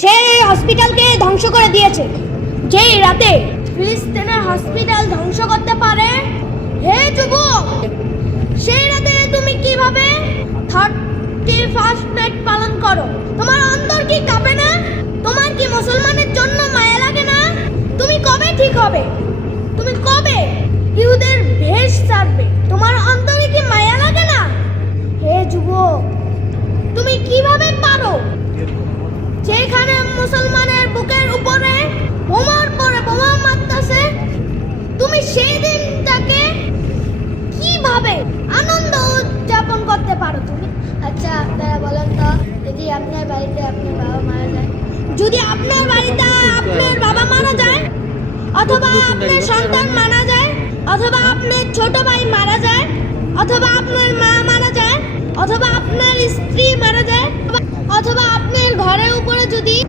সে হসপিটালকে ধ্বংস করে দিয়েছে। যেই রাতে ফিলিস্তিনের হসপিটাল ধ্বংস করতে পারে, হে যুবক, সেই রাতে তুমি কিভাবে 31st নাইট পালন করো? তোমার অন্তর কি কাঁপে না? তোমার কি মুসলমানের জন্য মায়া লাগে না? তুমি কবে ঠিক হবে? তুমি কবে ইহুদের ভেষ ছাড়বে? তোমার অন্তরে কি মায়া লাগে না? হে যুবক, তুমি কিভাবে পারো? যেখানে মুসলমানের বুকের উপরে বোমার পরে বোমা মারতেছে, তুমি সেই দিনটাকে কিভাবে আনন্দ উদযাপন করতে পারো তুমি? আচ্ছা, আপনারা বলেন তো, যদি আপনার বাড়িতে আপনার বাবা মারা যায়, যদি আপনার বাড়িতে আপনার বাবা মারা যায়, অথবা আপনার সন্তান মারা যায়, অথবা আপনার ছোট ভাই মারা যায়, অথবা আপনার মা মারা যায়, অথবা আপনার স্ত্রী মারা যায়, অথবা আপনার ঘরের উপরে যদি